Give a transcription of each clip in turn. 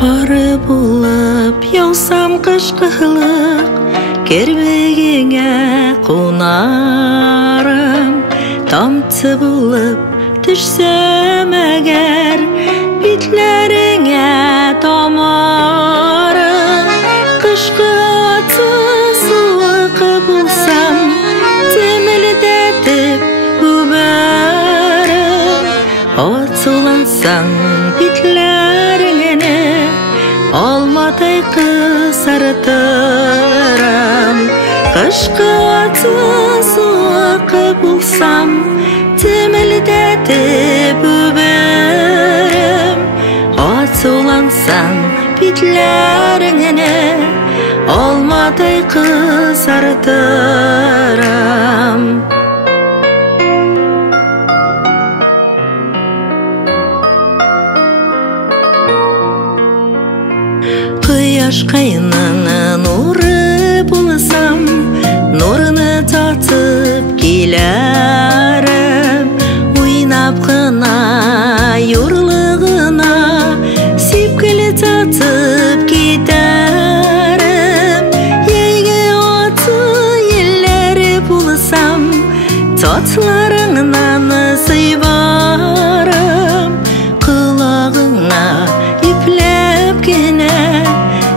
Qары болып яусам қышқылық, кербегеңе қонарым. Тамшы болып түшсем әгер, битлеріңе тамарым. Қышқы аты суықы болсам, темілдетіп өмірім. Атсулансаң битлеріңе, алматай қысартырым. Қышқы аты суықы болсам, темілдетіп өмірім. Атсулансаң битлеріңе, алматай қысартырым. Қияш қайның нұры болсам, нұрыны татып келерім. Ойнап қына юрлығына, сепкілі татып кетерім. Ейге аты еллері болсам, татларыңнан сыйбарым. Құлағыңа иплеп кене,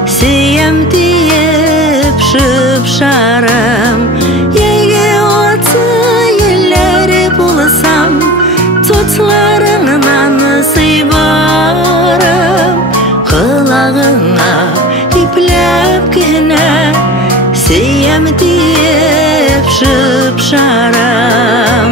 сеям дейіп шып-шарым. Ейге аты еллері болсам, татларыңнан сыйбарым. Құлағыңа иплеп кене, сеям дейіп шып-шарым.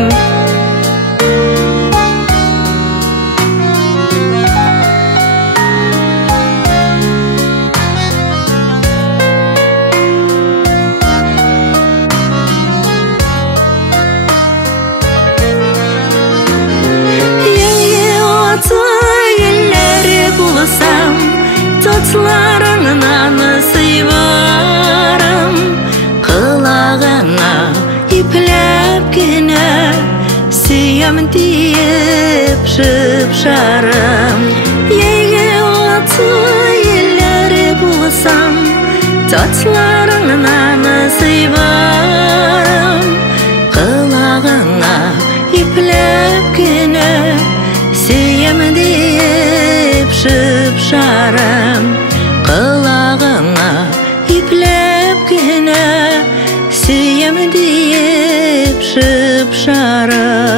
Татларыңнан сыйбарым. Құлағыңа иплеп кене, сүйем дейіп шып-шарым. Ейге аты еллері болсам, татларыңнан сыйбарым. Құлағыңа иплеп кене, сүйем дейіп шып-шарым. Құлағыңа иплеп кене, сүйем дейіп шып-шарым.